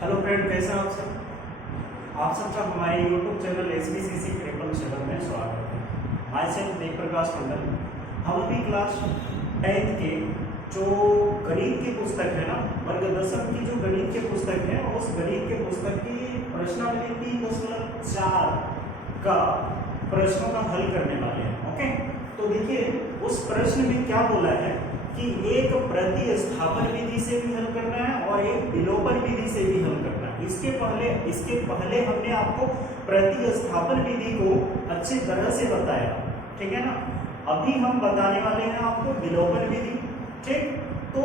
Hello friend, कैसे हैं आप सब। आप सबका हमारे YouTube channel SBCC curriculum channel में स्वागत है। माय सेल्फ देव प्रकाश मंडल। हम अभी क्लास 10th के जो गणित की पुस्तक है ना, वर्ग दशम की जो गणित की पुस्तक है, उस गणित के पुस्तक की प्रश्नावली 3.4 का प्रश्नों का हल करने वाले हैं। ओके, तो देखिए उस प्रश्न में क्या बोला है कि एक प्रतिस्थापन विधि से भी हल करना है और एक विलोपन विधि से भी हल करना है। इसके पहले हमने आपको प्रतिस्थापन विधि को अच्छी तरह से बताया, ठीक है ना। अभी हम बताने वाले हैं आपको विलोपन विधि। ठीक, तो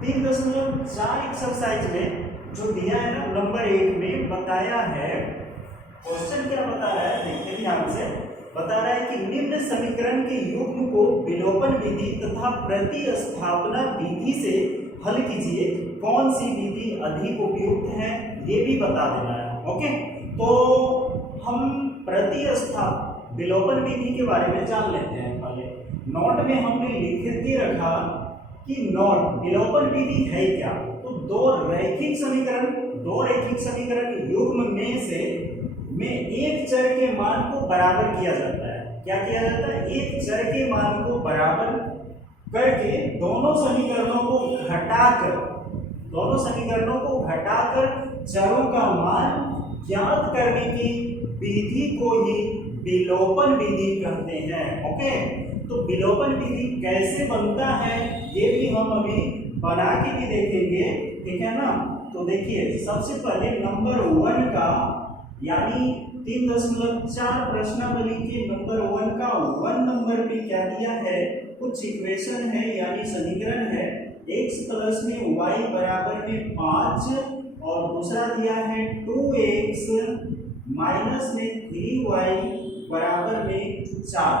3.4 एक्सरसाइज में जो दिया है ना, नंबर 1 में बताया है, क्वेश्चन क्या बता रहा है देखिए ध्यान से। बता रहा है कि निम्न समीकरण के युग्म को विलोपन विधि तथा प्रतिस्थापना विधि से हल कीजिए, कौन सी विधि अधिक उपयुक्त है ये भी बता देना है। ओके, तो हम विलोपन विधि के बारे में जान लेते हैं। पहले नोट में हमने लिख के रखा कि नोट विलोपन विधि है क्या। तो दो रैखिक समीकरण युग्म में से एक चर के मान को बराबर किया जाता है। क्या किया जाता है? एक चर के मान को बराबर करके दोनों समीकरणों को घटाकर चरों का मान ज्ञात करने की विधि को ही विलोपन विधि कहते हैं। ओके, तो विलोपन विधि कैसे बनता है ये भी हम अभी बना के भी देखेंगे, ठीक है ना। तो देखिए सबसे पहले नंबर 1 का यानी 3.4 प्रश्नावली के नंबर 1 का 1 नंबर पे क्या दिया है, कुछ इक्वेशन है यानी समीकरण है। x प्लस में y बराबर में 5 और दूसरा दिया है 2x माइनस में 3y बराबर में 4।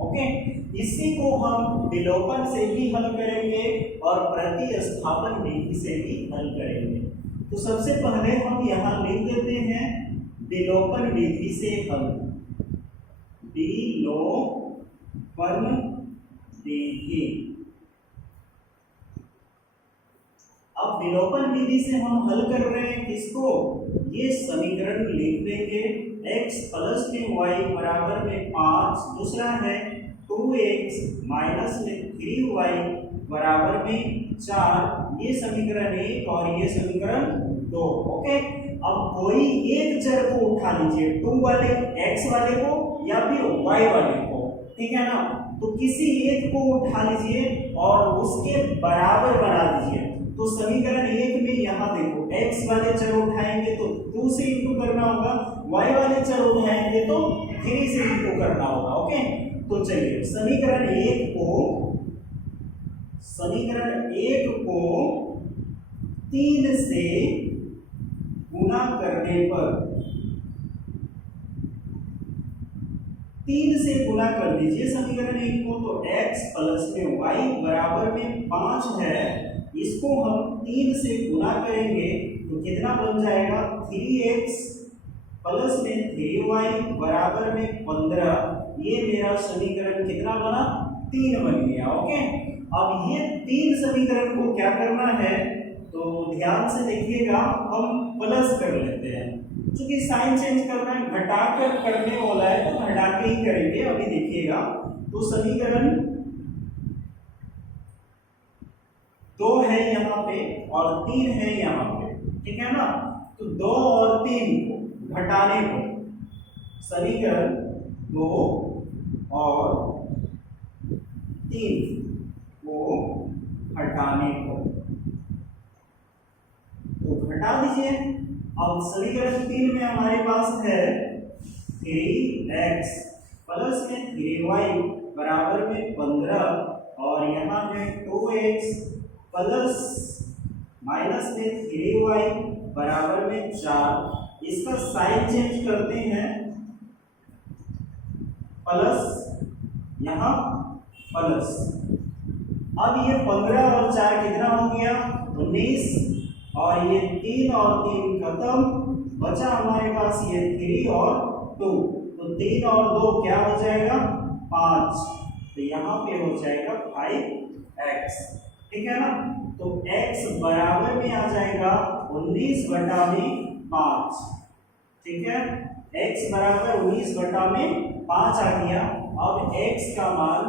ओके, इसी को हम विलोपन से भी हल करेंगे और प्रतिस्थापन विधि से भी हल करेंगे। तो सबसे पहले हम यहाँ लिख देते हैं विलोपन विधि से हल। विलोपन विधि। अब विलोपन विधि से हम हल कर रहे हैं किसको? ये समीकरण लिख देंगे x प्लस में y बराबर में 5, दूसरा है 2x माइनस में 3y बराबर में 4। ये समीकरण 1 और ये समीकरण 2। ओके, अब कोई एक चर को उठा लीजिए, 2 वाले x वाले को या फिर y वाले को, ठीक है ना। तो किसी एक को उठा लीजिए और उसके बराबर बना दीजिए। तो समीकरण 1 में यहाँ देखो x वाले चर उठाएंगे तो 2 से इंटू करना होगा, y वाले चर उठाएंगे तो 3 से इंटू करना होगा। ओके, तो चलिए समीकरण 1 को 3 से गुना करने पर 3 से गुना कर दीजिए समीकरण 1 को। तो x प्लस में y बराबर में 5 है, इसको हम 3 से गुना करेंगे तो कितना बन जाएगा? 3x प्लस में 3y बराबर में 15। ये मेरा समीकरण कितना बना? 3 बन गया। ओके, अब ये 3 समीकरण को क्या करना है तो ध्यान से देखिएगा, हम प्लस कर लेते हैं। क्योंकि साइन चेंज करना है, घटाकर करने वाला है तो घटा के ही करेंगे। अभी देखिएगा तो समीकरण 2 है यहाँ पे और 3 है यहाँ पे, ठीक है ना। तो 2 और 3 को घटाने को, समीकरण 2 और 3 को हटाने को तो घटा दीजिए। अब समीकरण 3 में हमारे पास है 3x प्लस में 3y बराबर में 15 और यहाँ है 2x प्लस माइनस में 3y बराबर में 4। इसका साइन चेंज करते हैं, प्लस यहाँ प्लस। अब ये 15 और 4 कितना हो गया? 19 और ये 3 और 3 खत्म, बचा हमारे पास ये 3 और 2। तो 3 और 2 क्या हो जाएगा? 5। तो यहाँ पे हो जाएगा 5x, ठीक है ना। तो x बराबर में आ जाएगा 19/5, ठीक है। x बराबर 19/5 आ गया। अब x का मान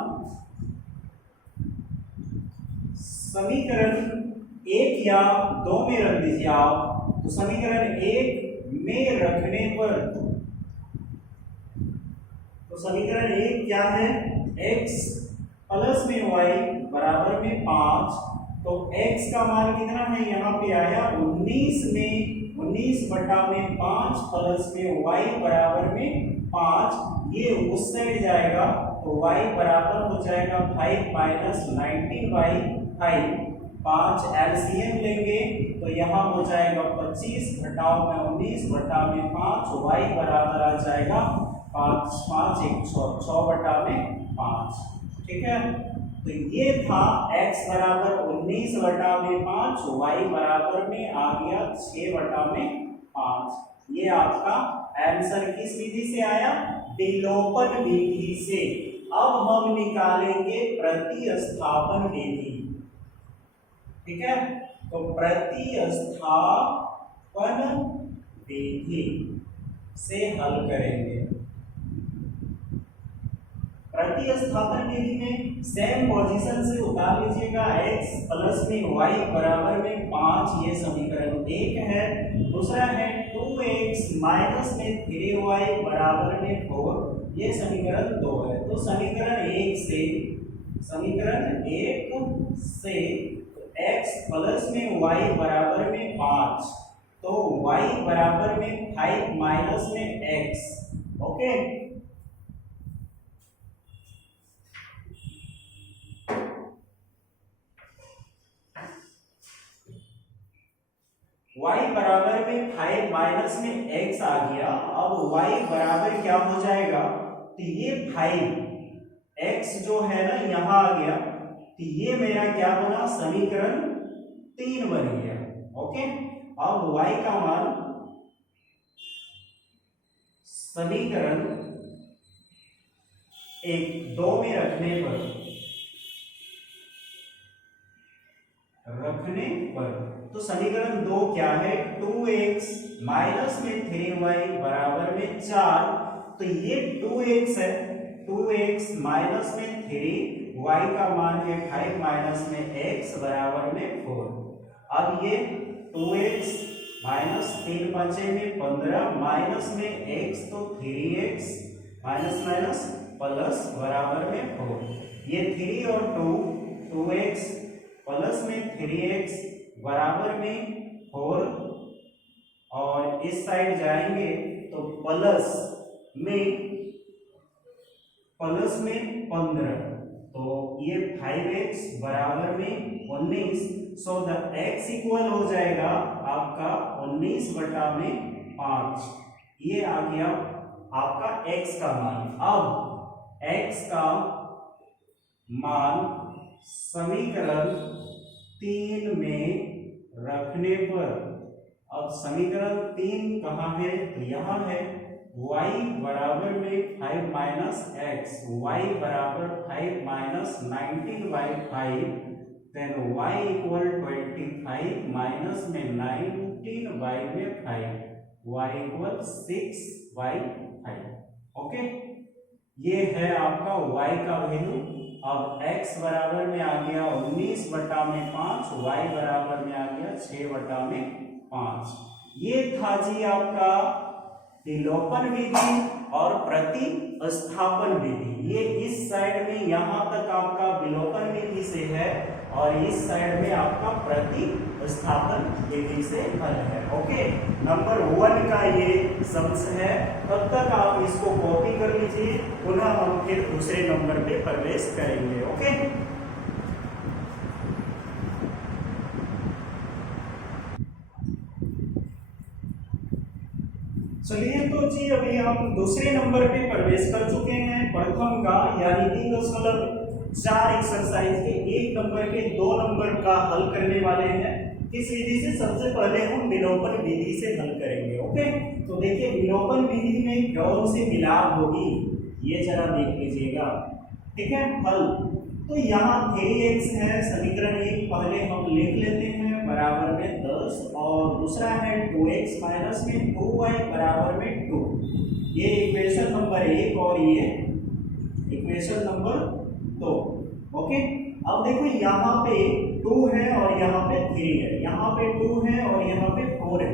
समीकरण 1 या 2 में रख दीजिए आप। तो समीकरण 1 में रखने पर, तो समीकरण 1 क्या है, x प्लस में y बराबर में 5। तो x का मान कितना है, यहाँ पे आया 19 में 19/5 प्लस में y बराबर में 5। ये उस साइड जाएगा तो y बराबर हो जाएगा 5 माइनस 19/5। 5 एलसीएम लेंगे तो यहाँ हो जाएगा 25 घटाओ में 19/5, y बराबर आ जाएगा 5 5 1 6/5, ठीक है। तो ये था x बराबर 19/5, y बराबर में आ गया 6/5। ये आपका आंसर किस विधि से आया, विलोपन विधि से। अब हम निकालेंगे प्रतिस्थापन विधि, ठीक है। तो प्रतिस्थापन विधि से हल करेंगे। प्रतिस्थापन विधि में सेम पोजीशन से उतार लीजिएगा। x प्लस में y बराबर में 5, ये समीकरण 1 है। दूसरा है 2x माइनस में 3y बराबर में 4, ये समीकरण 2 है। तो समीकरण 1 से x प्लस में y बराबर में 5, तो y बराबर में 5 माइनस में x, ओके। y बराबर में 5 माइनस में x आ गया। अब y बराबर क्या हो जाएगा, तो ये 5x जो है ना यहाँ आ गया, तो ये मेरा क्या बना, समीकरण 3 बन गया, ओके। अब y का मान समीकरण 2 में रखने पर तो समीकरण 2 क्या है, 2x माइनस में 3y बराबर में 4। तो ये 2x है, 2x माइनस में 3, y का मान है 5 माइनस में x बराबर में 4। अब ये 2x माइनस 3 बचे में 15 माइनस में x, तो 3x माइनस माइनस प्लस बराबर में 4। ये 3 और 2x प्लस में 3x बराबर में 4, और इस साइड जाएंगे तो प्लस में 15, तो ये 5x बराबर में 19। सो द x इक्वल हो जाएगा आपका 19/5। ये आ गया आपका x का मान। अब x का मान समीकरण 3 में रखने पर, अब समीकरण 3 कहाँ है, तो यहाँ है y बराबर में 5 माइनस x, y बराबर 5 minus 19/5, then y equal 25 minus में 19/5, y इक्वल 6/5, ओके। ये है आपका y का वैल्यू। अब x बराबर में आ गया 19/5, y बराबर में आ गया 6/5। ये था जी आपका विलोपन विधि और प्रतिस्थापन विधि। ये इस साइड में यहाँ तक आपका विलोपन विधि से है, और इस साइड में आपका प्रतिस्थापन विधि से हल है, ओके। नंबर 1 का ये सम्स है। तब तक आप इसको कॉपी कर लीजिए, पुनः हम फिर दूसरे नंबर पे प्रवेश करेंगे, ओके। चलिए तो जी अभी हम दूसरे नंबर पे प्रवेश कर चुके हैं। प्रथम का यानी 3.4 एक्सरसाइज के 1 नंबर के 2 नंबर का हल करने वाले हैं। इस विधि से सबसे पहले हम विलोपन विधि से हल करेंगे, ओके। तो देखिए विलोपन विधि में कौन सी मिलाप होगी, ये जरा देख लीजिएगा, ठीक है। हल तो यहाँ 3x है, समीकरण 1 पहले हम लिख लेते हैं बराबर में 10 और दूसरा है 2x माइनस में 2y बराबर में 2। ये इक्वेशन नंबर 1 और ये इक्वेशन नंबर 2। ओके, अब देखो यहाँ पे 2 है और यहाँ पे 3 है, यहाँ पे 2 है और यहाँ पे 4 है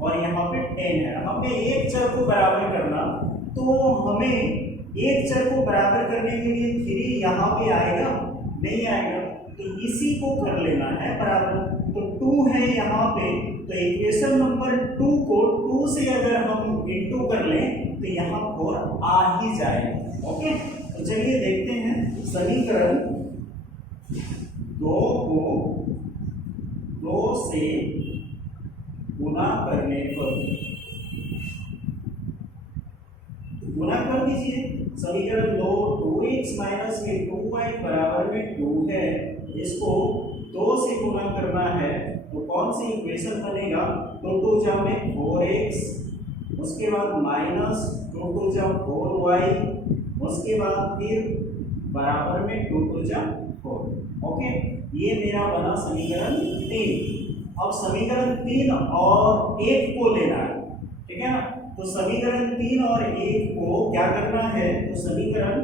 और यहाँ पे 10 है। हमें एक चर को बराबर करना, तो हमें एक चर को बराबर करने के लिए 3 यहाँ पे आएगा नहीं आएगा, तो इसी को कर लेना है बराबर। तो 2 है यहाँ पे, तो इक्वेशन नंबर 2 को 2 से अगर हम इंटू कर लें तो यहाँ 4 आ ही जाएगा। ओके, तो चलिए देखते हैं समीकरण 2 को 2 से गुणा करने पर, गुणा कर दीजिए। समीकरण 2 2x माइनस में 2y बराबर में 2 है, इसको 2 से गुणा करना है तो कौन सी इक्वेशन बनेगा? 2 2 जा में 4x, उसके बाद माइनस 2 2 जा 4y, उसके बाद फिर बराबर में 2 2 जा 4। ओके, ये मेरा बना समीकरण 3। अब समीकरण 3 और 1 को लेना है, ठीक है ना? तो समीकरण 3 और 1 को क्या करना है? तो समीकरण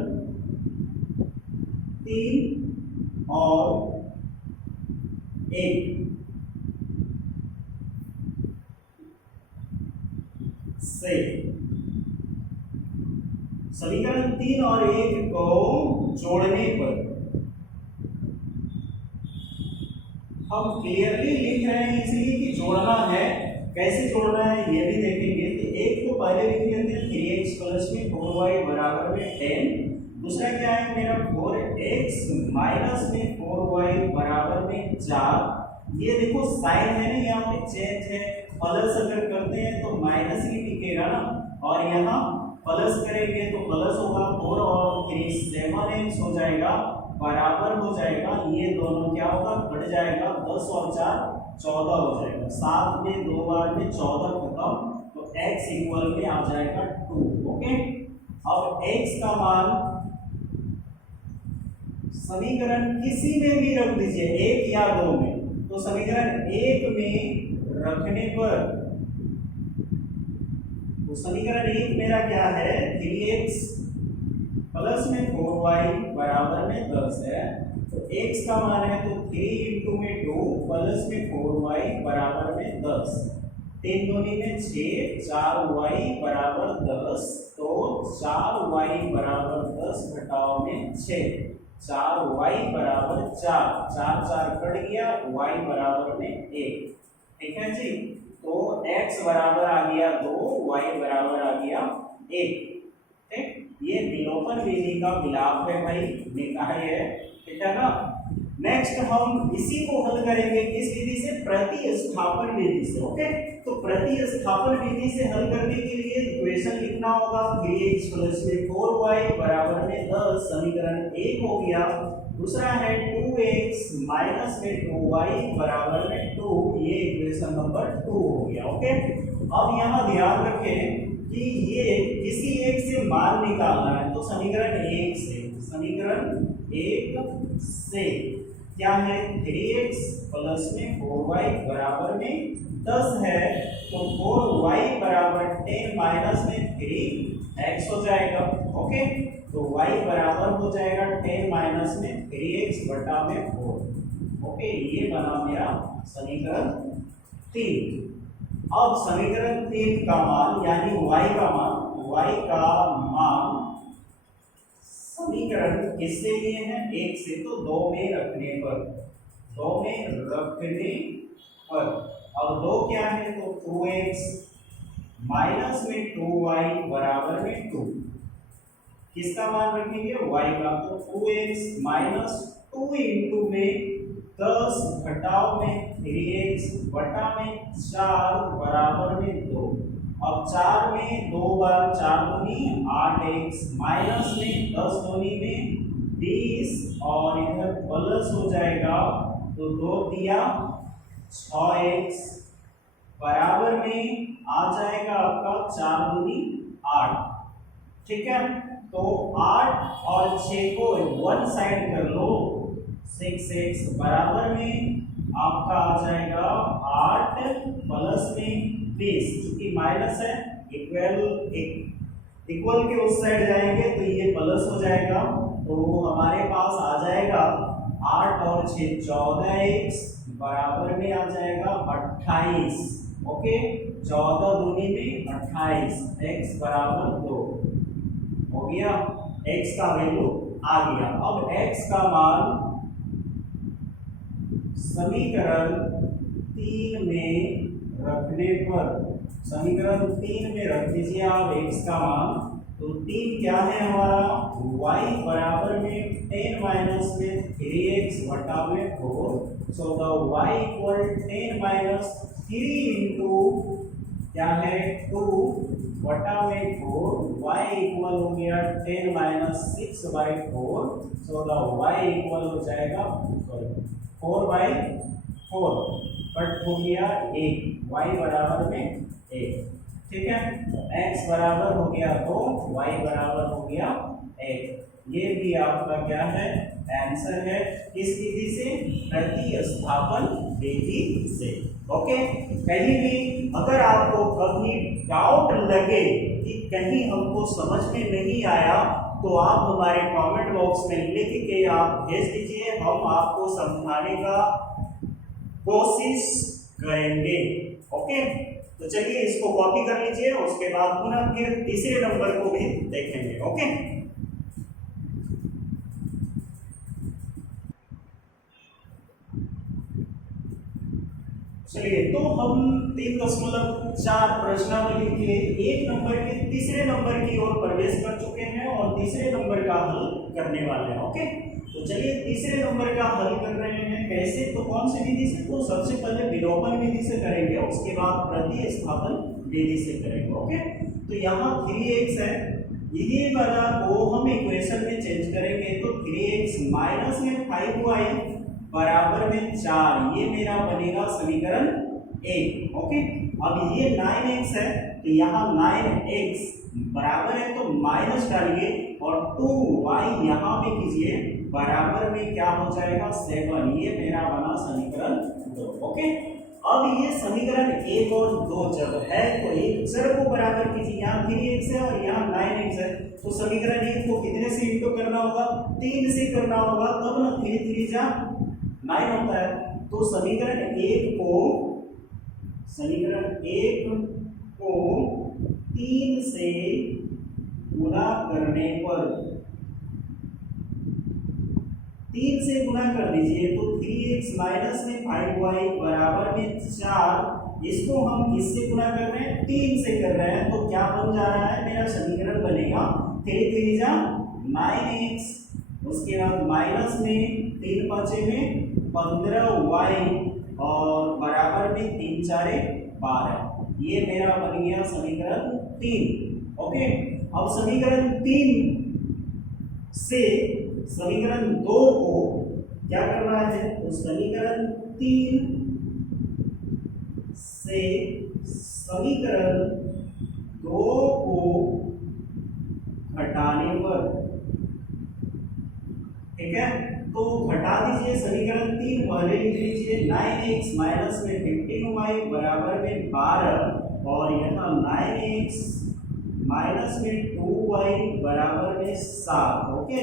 3 और 1 से, समीकरण 3 और 1 को जोड़ने पर हम क्लियरली लिख रहे हैं इसलिए कि जोड़ना है। कैसे जोड़ना है ये भी देखेंगे। तो एक को पहले लिख लेते हैं 3x प्लस में 4y बराबर में 10। दूसरा क्या है मेरा 4x माइनस में 4y बराबर में 4। ये देखो साइन है ना, यहाँ पे चेंज है, प्लस अगर करते हैं तो माइनस ही टिकेगा ना, और यहाँ प्लस करेंगे तो प्लस होगा 4 और 3 7x हो जाएगा, बराबर हो जाएगा, ये दोनों क्या होगा कट जाएगा, 10 और 4 14 हो जाएगा, 7 में 2 बार में 14 खत्म, तो x इक्वल में आ जाएगा 2। ओके, अब x का मान समीकरण किसी में भी रख दीजिए, 1 या 2 में। तो समीकरण 1 में रखने पर, तो समीकरण 1 मेरा क्या है 3x प्लस में 4y बराबर में 10 है, तो x का मान है तो 3 इंटू में 2 प्लस में 4y बराबर में 10, 3 दूनी में 6, 4y बराबर 10, तो 4y बराबर 10 घटाओ में 6, 4y बराबर 4, 4 4 कट गया, y बराबर में 1। ठीक है जी, तो x बराबर आ गया 2, y बराबर आ गया 1। ठीक, ये विलोपन विधि का मिलाप है भाई, निकाय है, ठीक है ना। नेक्स्ट हम इसी को हल करेंगे किस विधि से? प्रतिस्थापन विधि से। ओके, तो प्रतिस्थापन विधि से हल करने के लिए इक्वेशन लिखना होगा 3x प्लस में 4y बराबर में 10, समीकरण 1 हो गया। दूसरा है 2x माइनस में 2y बराबर में 2, ये इक्वेशन नंबर 2 हो गया। ओके, अब यहाँ ध्यान रखें कि ये किसी एक से मान निकालना है, तो समीकरण 1 से, समीकरण 1 से क्या है 3x प्लस में 4y बराबर में 10 है, तो 4y बराबर 10 माइनस में 3x हो जाएगा। ओके, तो y बराबर हो जाएगा 10 माइनस में 3x बटा में 4। ओके, ये बना मेरा समीकरण 3। अब समीकरण 3 का मान यानी y का मान समीकरण किससे लिए हैं? 1 से, तो 2 में रखने पर, 2 में रखने पर, अब 2 क्या है तो 2x माइनस में 2y बराबर में 2, किसका मान रखेंगे? y का, तो 2x माइनस 2 इंटू में 10 घटाओ में 3x बटा में 4 बराबर में 2। अब 4 में 2 बार 4 दूनी 8x माइनस में 10 दूनी में 20 और इधर प्लस हो जाएगा, तो 2 दिया 6x बराबर में आ जाएगा आपका 4 दूनी 8। ठीक है, तो 8 और 6 को वन साइड कर लो, 6x बराबर में आपका आ जाएगा 8 प्लस में 20, क्योंकि माइनस है, इक्वल के उस साइड जाएंगे तो ये प्लस हो जाएगा, तो हमारे पास आ जाएगा 8 और 6 14x बराबर में आ जाएगा 28। ओके, 14 दूनी में 28, x बराबर 2 हो गया, x का वैल्यू आ गया। अब x का मान समीकरण 3 में रखने पर, समीकरण 3 में रख दीजिए आप x का मान, तो 3 क्या है हमारा, y बराबर में 10 माइनस में 3x बटा में 4, so the y equal 10 minus 3 into क्या है 2 बटा में 4, y इक्वल हो गया 10 minus 6 by 4, so the y equal हो जाएगा 4 बाई 4, बट हो गया 1, y बराबर में 1, ठीक है। x बराबर हो गया 2, y बराबर हो गया 1। ये भी आपका क्या है, आंसर है, किस विधि से, प्रतिस्थापन विधि से। ओके, कहीं भी अगर आपको कभी डाउट लगे कि कहीं हमको समझ में नहीं आया, तो आप हमारे कमेंट बॉक्स में लिख के आप भेज दीजिए, हम आपको समझाने का कोशिश करेंगे। ओके, तो चलिए इसको कॉपी कर लीजिए, उसके बाद पुनः फिर तीसरे नंबर को भी देखेंगे। ओके, चलिए, तो हम 3.4 प्रश्नावली के 1 नंबर के तीसरे नंबर की ओर प्रवेश कर चुके हैं और तीसरे नंबर का हल करने वाले हैं। ओके, तो चलिए तीसरे नंबर का हल कर रहे हैं, कैसे, तो कौन सी विधि से, तो सबसे पहले विलोपन विधि से करेंगे, उसके बाद प्रतिस्थापन विधि से करेंगे। ओके, तो यहाँ 3x है, ये वाला को हम इक्वेशन में चेंज करेंगे, तो 3x माइनस में 5y बराबर में 4, ये मेरा बनेगा समीकरण 1। ओके, अब ये 9x है, तो यहाँ 9x बराबर है तो माइनस डालिए और 2y यहाँ पे कीजिए, बराबर में क्या हो जाएगा 7, ये मेरा बना समीकरण 2। ओके, अब ये समीकरण 1 और 2 जब है तो एक चर को बराबर कीजिए, यहाँ 3x है और यहाँ 9x है, तो समीकरण 1 को कितने से इंटू करना होगा, 3 से करना होगा, तब ना 3 3 जा 9 होता है। तो समीकरण 1 को 3 से गुणा करने पर, 3 से गुणा कर दीजिए, तो 3x माइनस में 5y बराबर में 4, इसको हम किससे गुणा कर रहे हैं, 3 से कर रहे हैं, तो क्या बन जा रहा है, मेरा समीकरण बनेगा 3 3 जा 9x, उसके बाद माइनस में 3 5 में 15y और बराबर में 3 4 12, ये मेरा बन गया समीकरण 3। ओके, अब समीकरण 3 से समीकरण 2 को क्या करना है, तो समीकरण 3 से समीकरण 2 को घटाने पर, ठीक है, तो घटा दीजिए समीकरण 3, पहले लिख लीजिए 9x माइनस में 15y बराबर में 12 और यहाँ 9x माइनस में 2y बराबर में 7। ओके,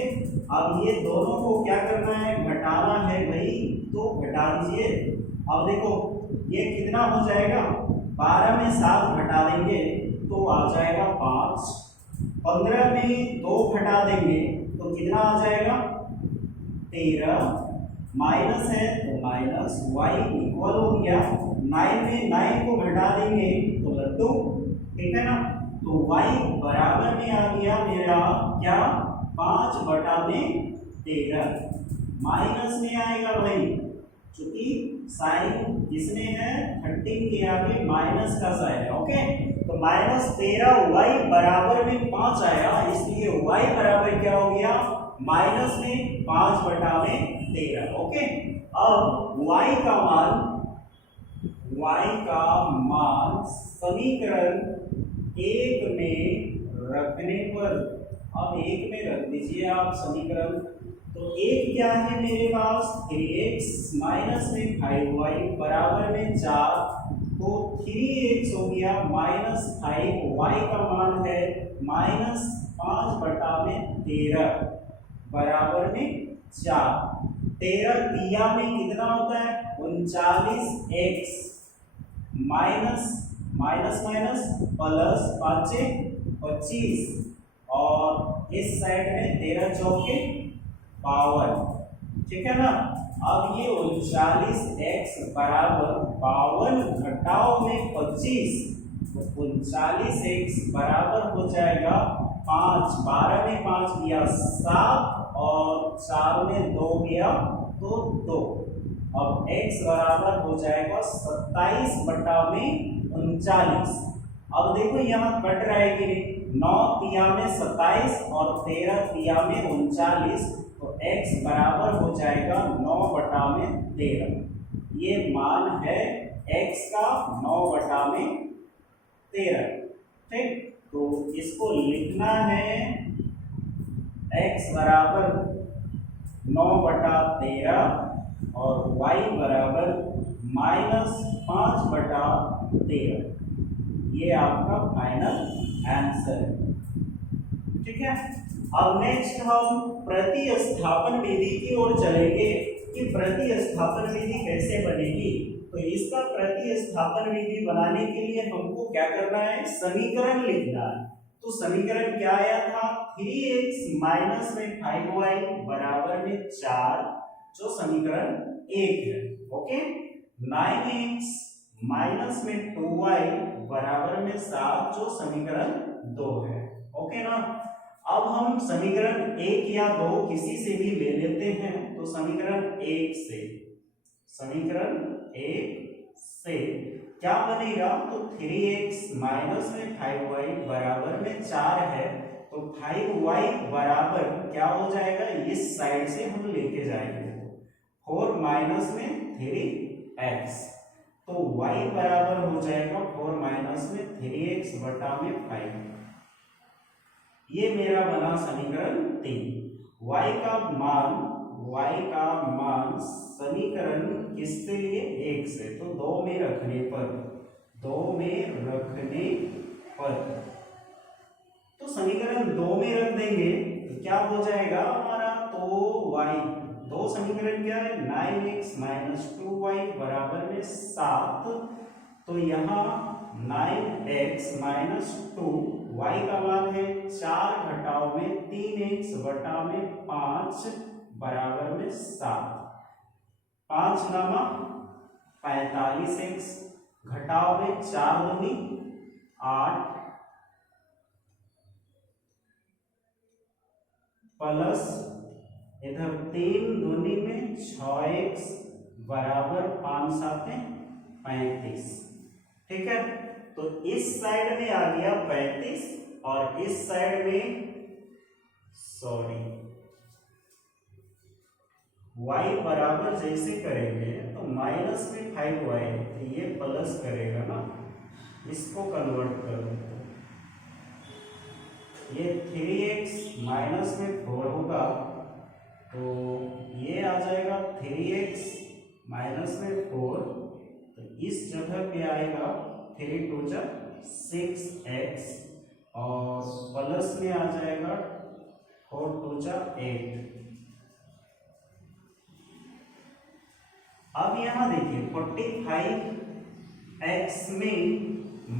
अब ये दोनों को क्या करना है, घटाना है भाई, तो घटा दीजिए। अब देखो ये कितना हो जाएगा, 12 में 7 घटा देंगे तो आ जाएगा 5, 15 में 2 घटा देंगे तो कितना आ जाएगा 13, माइनस है तो माइनस, y इक्वल हो गया 9 में 9 को घटा देंगे तो लड्डू, ठीक है ना, तो y बराबर में आ गया मेरा क्या 5 बटा में 13, माइनस में आएगा भाई, क्योंकि साइन किसमें है 13 के आगे माइनस का साइन है। ओके, तो माइनस 13 y बराबर में 5 आया, इसलिए y बराबर क्या हो गया माइनस में 5 बटा में 13। ओके, अब y का मान समीकरण 1 में रखने पर, अब 1 में रख दीजिए आप समीकरण, तो 1 क्या है मेरे पास 3x माइनस में 5y बराबर में 4, तो 3x हो गया -5y का मान है -5/13 बराबर में 4। 13 तिया में कितना होता है 39x minus minus minus plus 5×25 और इस साइड में 13 चौके 52। ठीक है ना। अब ये 39x बराबर 52 घटाओ में 25, तो 39x बराबर हो जाएगा 5। 12 में 5 गया 7 और 4 में 2 गया तो 2। अब x बराबर हो जाएगा 27/39। अब देखो यहाँ कट रहा है कि नहीं, 9 तिया में 27 और 13 तिया में 39, तो x बराबर हो जाएगा 9/13। ये मान है x का 9/13। ठीक, तो इसको लिखना है x बराबर 9/13 और y बराबर -5/13। ये आपका फाइनल आंसर है। ठीक है। अब नेक्स्ट हम प्रतिस्थापन विधि की ओर चलेंगे कि प्रतिस्थापन विधि कैसे बनेगी। तो इसका प्रतिस्थापन विधि बनाने के लिए हमको क्या करना है, समीकरण लिखना है। तो समीकरण क्या आया था, 3x माइनस में 5y बराबर में 4, जो समीकरण 1 है। ओके। 9x माइनस में 2y बराबर में 7, जो समीकरण 2 है। ओके ना। अब हम समीकरण 1 या 2 किसी से भी ले लेते हैं। तो समीकरण 1 से क्या बनेगा, तो 3x माइनस में 5y बराबर में 4 है, तो 5y बराबर क्या हो जाएगा, इस साइड से हम लेके जाएंगे 4 माइनस में 3x, तो y बराबर हो जाएगा 4 माइनस में 3x बटा में 5। ये मेरा बना समीकरण 3। y का मान समीकरण किसके लिए, 1 से, तो 2 में रखने पर तो समीकरण 2 में रख देंगे तो क्या हो जाएगा हमारा, तो y 2 समीकरण क्या है, 9x माइनस 2y बराबर में 7, तो यहाँ 9x माइनस 2, y का मान है 4 घटाओ में 3x बटा में 5 बराबर में 7। 5 नामा 45x घटाओ में 4 दूनी 8 प्लस इधर 3 दूनी में 6x बराबर 5 7 35। ठीक है। तो इस साइड में आ गया 35 और इस साइड में y बराबर जैसे करेंगे तो माइनस में 5y, तो ये प्लस करेगा ना, इसको कन्वर्ट कर दो, ये 3x माइनस में 4 होगा, तो ये आ जाएगा 3x माइनस में 4, तो इस जगह पे आएगा 3 2 जा 6x और प्लस में आ जाएगा 4 2 जा 8। अब यहां देखिए 45x में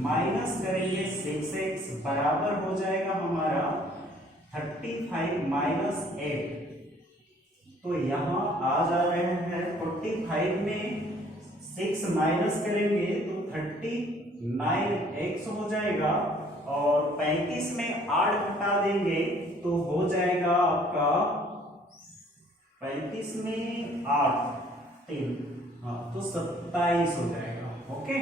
माइनस करेंगे 6x बराबर हो जाएगा हमारा 35 माइनस 8, तो यहां आ जा रहे हैं 45 में 6 माइनस करेंगे तो 39x हो जाएगा और 35 में 8 घटा देंगे तो हो जाएगा आपका 35 में 8 3, हाँ, तो 27 हो जाएगा। ओके।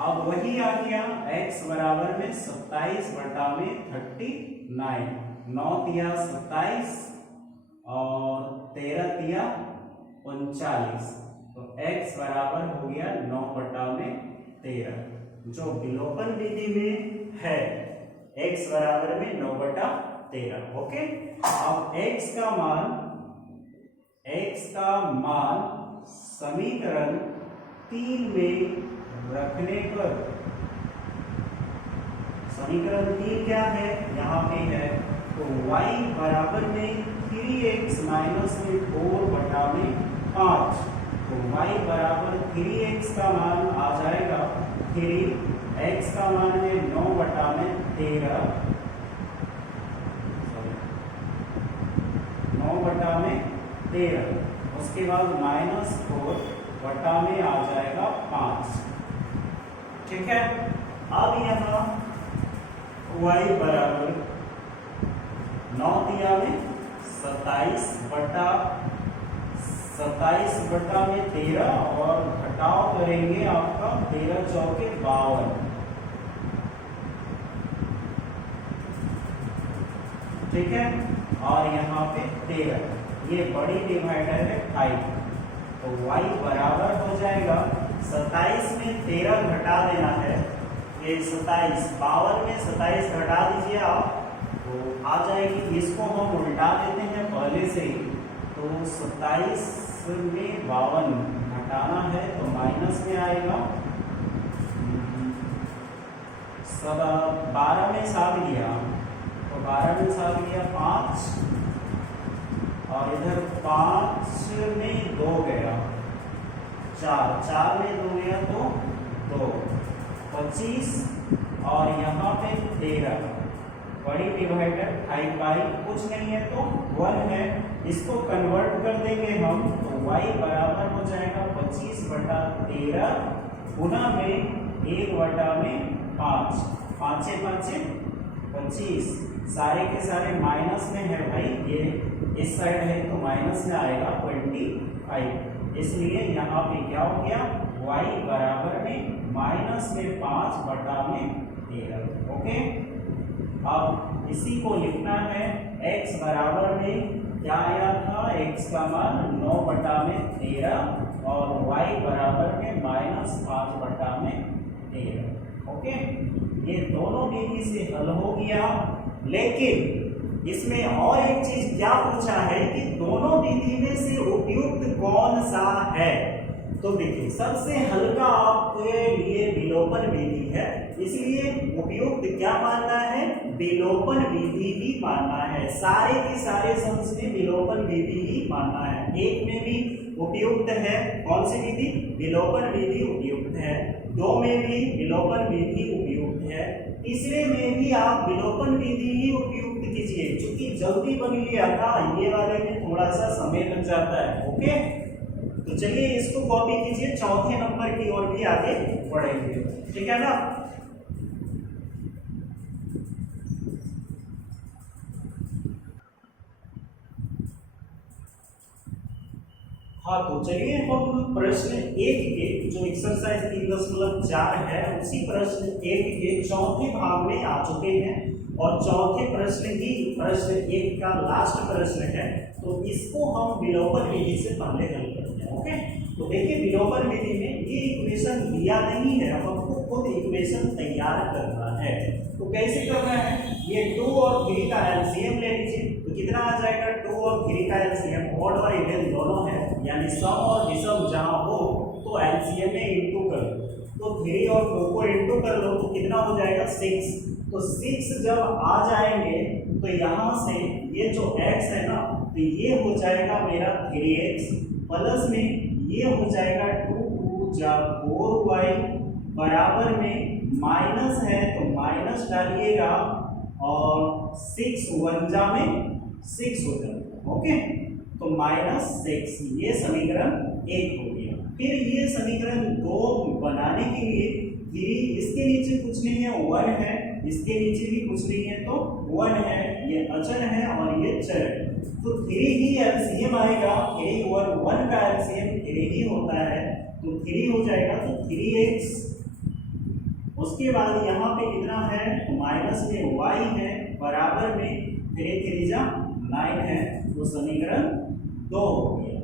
अब वही आ गया x बराबर में 27 बटा में 39, 9 तिया 27 और 13 तिया 39, तो x बराबर हो गया 9 बटा में 13, जो विलोपन विधि में है x बराबर में 9 बटा 13। ओके। अब x का मान समीकरण 3 में रखने पर समीकरण 3 क्या है, यहाँ पे है, तो y बराबर में 3x माइनस में 4 बटा में 5, तो y बराबर 3x का मान आ जाएगा 3, x का मान है 9 बटा में 13, 9 बटा में 13, उसके बाद -4 बटा में आ जाएगा 5। ठीक है, अब यहाँ y बराबर 9 दिया में 27 बटा में 13 और घटाव करेंगे आपका 13 चौके 52। ठीक है, और यहाँ पे 13, ये बड़ी डिवाइडर है 5, तो y बराबर हो जाएगा 27 में 13 घटा देना है, ये 27, 52 में 27 घटा दीजिए आप, तो आ जाएगी, इसको हम उल्टा देते हैं पहले से ही, तो 27 में 52 घटाना है तो माइनस में आएगा, 12 में 7 गया, तो 12 में 7 गया 5, और इधर 5 में 2 गया 4 में 2 गया तो 2, 25, और यहाँ पे 13, बड़ी डिवाइडर 5 कुछ नहीं है तो 1 है, इसको कन्वर्ट कर देंगे हम, तो y बराबर हो जाएगा 25 बटा 13 गुना में 1 बटा में 5, 5 5 25, सारे के सारे माइनस में है भाई, ये इस साइड है तो माइनस में आएगा 25, इसलिए यहाँ पे क्या हो गया, y बराबर में -5 बटा में 13। ओके, अब इसी को लिखना है, x बराबर में क्या आया था, x का मान 9 बटा में 13 और y बराबर में -5 बटा में 13। ओके, ये दोनों विधि से हल हो गया, लेकिन इसमें और एक चीज क्या पूछा है कि दोनों विधि में से उपयुक्त कौन सा है। तो देखिए, सबसे हल्का आपके लिए विलोपन विधि है, इसलिए उपयुक्त क्या मानना है, विलोपन विधि ही मानना है, सारे के सारे सम्स में विलोपन विधि ही मानना है। एक में भी उपयुक्त है, कौन सी विधि, विलोपन विधि उपयुक्त है, 2 में भी विलोपन विधि उपयुक्त है, तीसरे में भी आप विलोपन विधि ही उपयुक्त कीजिए, क्योंकि जल्दी बन लिया था, ये वाले में थोड़ा सा समय लग जाता है। ओके, तो चलिए इसको कॉपी कीजिए, चौथे नंबर की ओर भी आगे बढ़ेंगे। ठीक है ना, हाँ, तो चलिए हम प्रश्न 1 के जो एक्सरसाइज 3.4 है, उसी प्रश्न 1 के चौथे भाग में आ चुके हैं, और चौथे प्रश्न ही प्रश्न 1 का लास्ट प्रश्न है, तो इसको हम विलोपन विधि से पहले हल करते हैं। ओके, तो देखिए, विलोपन विधि में ये इक्वेशन दिया नहीं है, हमको खुद इक्वेशन तैयार करना है। तो कैसे करना है, ये 2 और 3 का एलसीएम ले लीजिए, तो कितना आ जाएगा, 2 और 3 का एलसीएम ऑड और इवन दोनों है, यानी सम और विषम जहां हो तो एलसीएम में इंटू कर लो, तो 3 और 2 को इंटू कर लो, तो कितना हो जाएगा 6, तो 6 जब आ जाएंगे तो यहाँ से ये जो x है ना, तो ये हो जाएगा मेरा 3x, प्लस में ये हो जाएगा 2 जा 4y, बराबर में माइनस है तो माइनस डालिएगा, और 6 1 जा में 6 हो जाएगा। ओके, तो -6, ये समीकरण 1 हो गया। फिर ये समीकरण 2 बनाने के लिए 3, इसके नीचे कुछ नहीं है 1 है, इसके नीचे भी कुछ नहीं है तो 1 है, ये अचर है और ये चर है, तो 3 ही एलसीएम आएगा, 3 1 1 का एलसीएम 3 ही होता है, तो 3 हो जाएगा, तो 3x, उसके बाद यहाँ पे कितना है, तो माइनस में y है, बराबर में 3 3 जा 9 है, तो समीकरण 2 हो गया।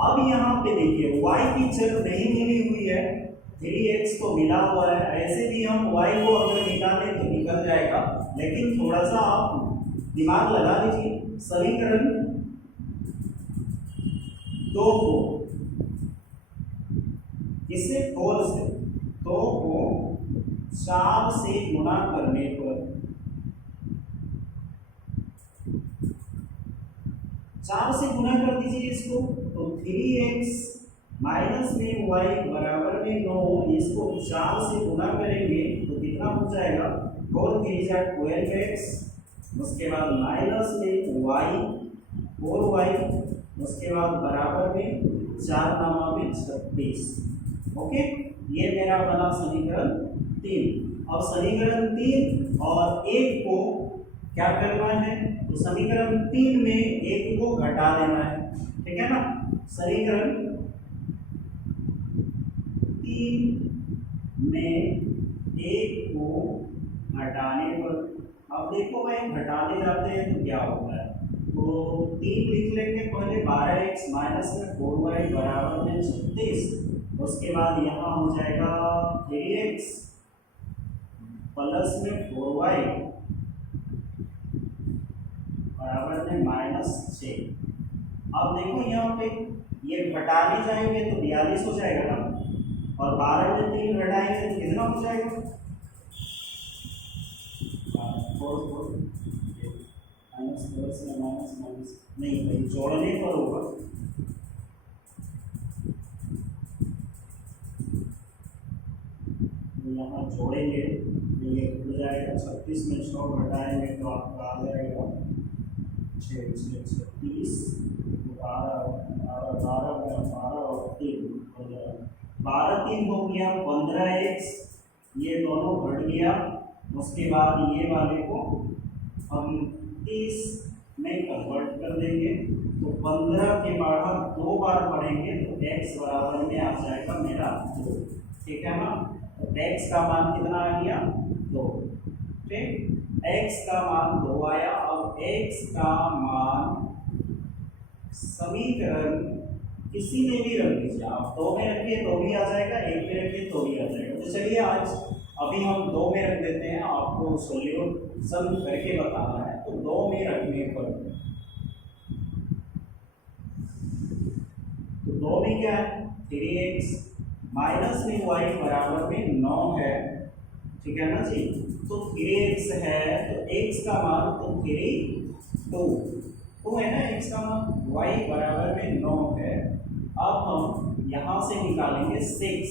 अब यहाँ पे देखिए, y की चर नहीं मिली हुई है, 3x तो मिला हुआ है, ऐसे भी हम y को अगर निकालें तो निकल जाएगा, लेकिन थोड़ा सा आप दिमाग लगा लीजिए। समीकरण 2 को इससे 4 से, 2 को 4 से गुणा करने पर 4 से गुणा कर दीजिए इसको, तो 3x माइनस में y बराबर में 9, इसको 4 से गुणा करेंगे तो कितना हो जाएगा, 4 3 12x, उसके बाद माइनस में y 4y, उसके बाद बराबर में 4 नामा में 36। ओके, ये मेरा बना समीकरण 3। अब समीकरण 3 और 1 को क्या करना है, तो समीकरण 3 में 1 को घटा देना है, ठीक है ना। समीकरण 3 में 1 को घटाने पर, अब देखो भाई घटाने जाते हैं तो क्या होता है, तो 3 लिख लेंगे पहले, 12x माइनस में 4y बराबर में 36, उसके बाद यहाँ हो जाएगा 3x प्लस में 4y बराबर में -6। अब देखो यहाँ पे ये घटाने जाएंगे तो 42 हो जाएगा ना, और 12 में 3 घटाएंगे तो कितना हो जाएगा, 4 माइनस प्लस में माइनस माइनस नहीं भाई, जोड़ने पर होगा, यहाँ जोड़ेंगे तो ये हो जाएगा 36 में 6 घटाएंगे तो आपका आ जाएगा 36, 12 और 3 12 3 हो गया 15x, ये दोनों घट गया, उसके बाद ये वाले को हम 30 में कन्वर्ट कर देंगे, तो 15 के बाहर 2 बार पढ़ेंगे तो x बराबर में आ जाएगा मेरा 2, ठीक है ना। तो x का मान कितना आ गया, 2, ठीक, x का मान 2 आया। अब x का मान समीकरण किसी में भी रख दीजिए, आप 2 में रखिए तो भी आ जाएगा, 1 में रखिए तो भी आ जाएगा। तो चलिए आज अभी हम 2 में रख देते हैं, आपको सॉल्यूशन करके बताना है, तो 2 में रखने पर, तो 2 में क्या है, 3x माइनस में y बराबर में 9 है, ठीक है ना जी। तो 3x है तो x का मान तो 2 है ना, x का मान, y बराबर में 9 है। अब हम यहाँ से निकालेंगे 6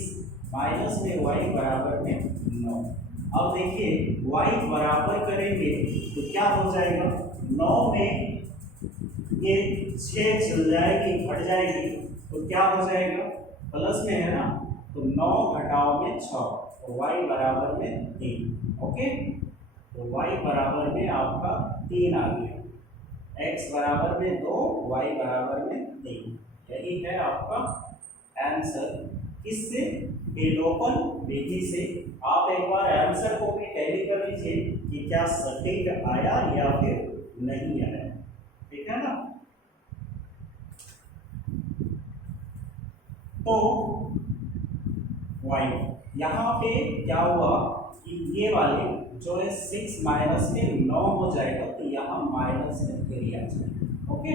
माइनस में y बराबर में 9। अब देखिए y बराबर करेंगे तो क्या हो जाएगा, 9 में ये 6 चल जाएगी, हट जाएगी, तो क्या हो जाएगा, प्लस में है ना, तो 9 घटाओ में 6, तो y बराबर में 3। ओके, तो y बराबर में आपका 3 आ गया, x बराबर में 2, y बराबर में 3। यही है आपका आंसर, किससे, विलोपन विधि से। आप एक बार आंसर को भी टैली कर लीजिए कि क्या सटीक आया या फिर नहीं आया, ठीक है ना। तो y यहाँ पे क्या हुआ कि ये वाले जो है 6 माइनस में 9 हो जाएगा, तो यहाँ माइनस में 3 आ जाएगा। ओके,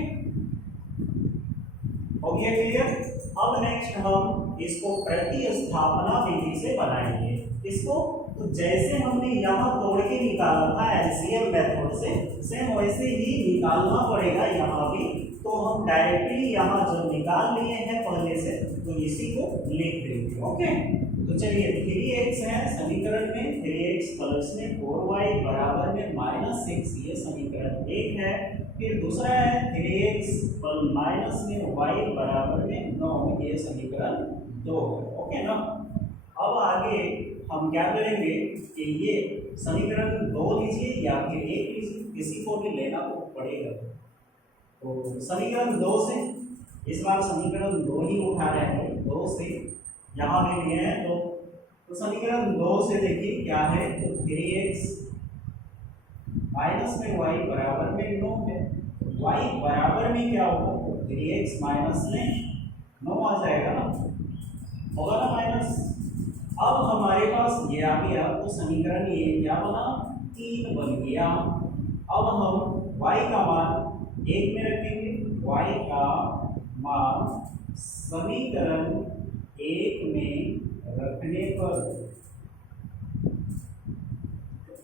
हो गया क्लियर। अब नेक्स्ट हम इसको प्रतिस्थापना विधि से बनाएंगे इसको। तो जैसे हमने यहाँ तोड़ के निकाला था एलसीएम मेथड से, सेम वैसे ही निकालना पड़ेगा यहाँ भी। तो हम डायरेक्टली यहाँ जो निकाल लिए हैं पहले से, तो इसी को लिख देंगे। ओके, तो चलिए 3x है समीकरण में, 3x प्लस में 4y बराबर में -6, ये समीकरण 1 है। फिर दूसरा है 3x माइनस में y बराबर में 9, ये समीकरण 2 है। ओके ना। अब आगे हम क्या करेंगे कि ये समीकरण 2 लीजिए या फिर 1 लीजिए, किसी को भी लेना तो पड़ेगा। तो समीकरण 2 से, इस बार समीकरण 2 ही उठा रहे हैं, 2 से यहाँ भी लिए हैं। तो समीकरण 2 से देखिए क्या है, तो 3x माइनस में y बराबर में 9 है। y बराबर में क्या होगा, तो 3x माइनस में 9 आ जाएगा ना, होगा ना माइनस। अब हमारे पास ये आ गया, तो समीकरण ये क्या बना, 3 बन गया। अब हम y का मान 1 में रखेंगे, y का मान समीकरण 1 में रखने पर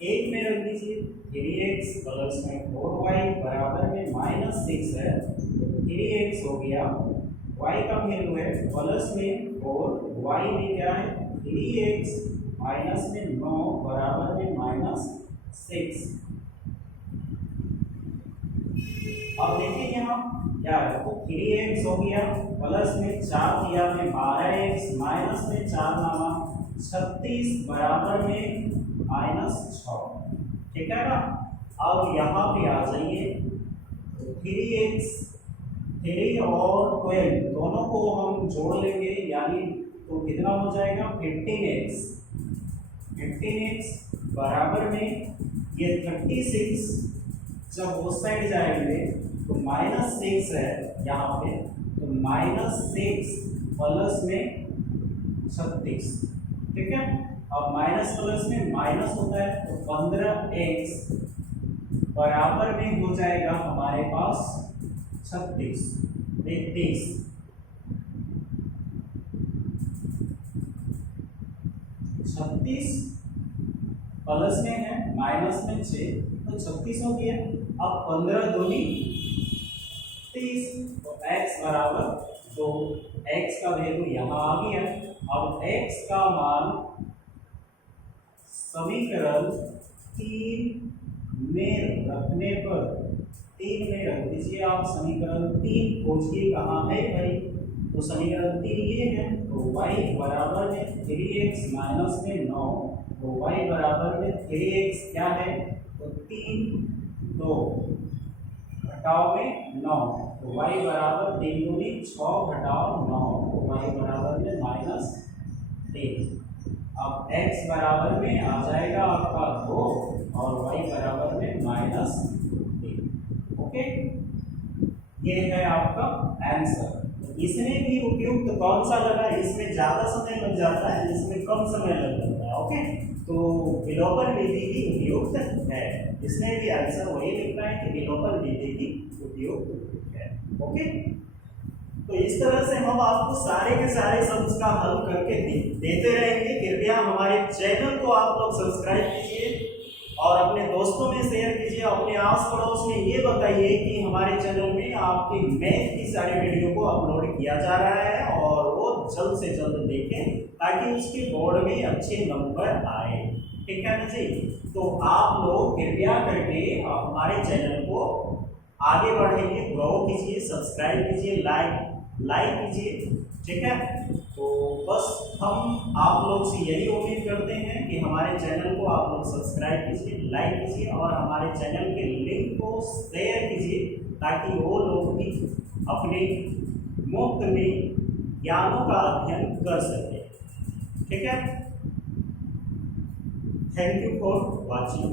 एक में रख दीजिए 3x प्लस में 4y बराबर में -6 है। 3x हो गया, y का वैल्यू है प्लस में 4, y में क्या है 3x माइनस में 9 बराबर में -6। अब देखिए यहाँ क्या है, तो 3x हो गया प्लस में 4 दिया में 12x माइनस में 4 नामा 36 बराबर में -6। ठीक है ना। अब यहाँ पे आ जाइए, तो 3x 3 और 12 दोनों को हम जोड़ लेंगे, यानी तो कितना हो जाएगा 15x। 15x बराबर में ये 36 जब उस साइड जाएंगे तो -6 है यहाँ पे, तो -6 प्लस में 36। ठीक है। अब माइनस प्लस में माइनस होता है, तो 15x बराबर में हो जाएगा हमारे पास 36। 36 प्लस में है माइनस में 6, तो 36 हो गया। अब 15 दूनी 30, तो x बराबर 2। x का वैल्यू यहाँ आ गया। अब x का मान समीकरण 3 में रखने पर 3 में रख दीजिए आप। समीकरण 3 खोजिए कहाँ है भाई, तो समीकरण 3 ये है, तो y बराबर में 3x माइनस में 9, तो y बराबर में 3x क्या है, तो 3 2 घटाओ में 9, तो y बराबर 3 दूनी 6 घटाओ 9, तो y बराबर में -3। अब x बराबर में आ जाएगा आपका 2 और y बराबर में -3। ओके, ये है आपका आंसर। इसमें भी उपयुक्त कौन सा लगा, इसमें ज्यादा समय लग जाता है, इसमें कम समय लग जाता है। ओके, तो विलोपन विधि भी उपयुक्त है। इसमें भी आंसर वही लिखना है कि विलोपन विधि भी उपयुक्त है। ओके, तो इस तरह से हम आपको सारे के सारे सब्स का हल करके देते रहेंगे। कृपया हमारे चैनल को आप लोग सब्सक्राइब कीजिए और अपने दोस्तों में शेयर कीजिए। अपने आस पड़ोस में ये बताइए कि हमारे चैनल में आपके मैथ की सारी वीडियो को अपलोड किया जा रहा है और वो जल्द से जल्द देखें ताकि उसके बोर्ड में अच्छे नंबर आए। ठीक है ना जी। तो आप लोग कृपया करके हमारे चैनल को आगे बढ़ाइए, ग्रो कीजिए, सब्सक्राइब कीजिए, लाइक कीजिए। ठीक है, तो बस हम आप लोग से यही उम्मीद करते हैं कि हमारे चैनल को आप लोग सब्सक्राइब कीजिए, लाइक कीजिए और हमारे चैनल के लिंक को शेयर कीजिए ताकि वो लोग भी अपने मुफ्त में ज्ञानों का अध्ययन कर सके। ठीक है, थैंक यू फॉर वॉचिंग।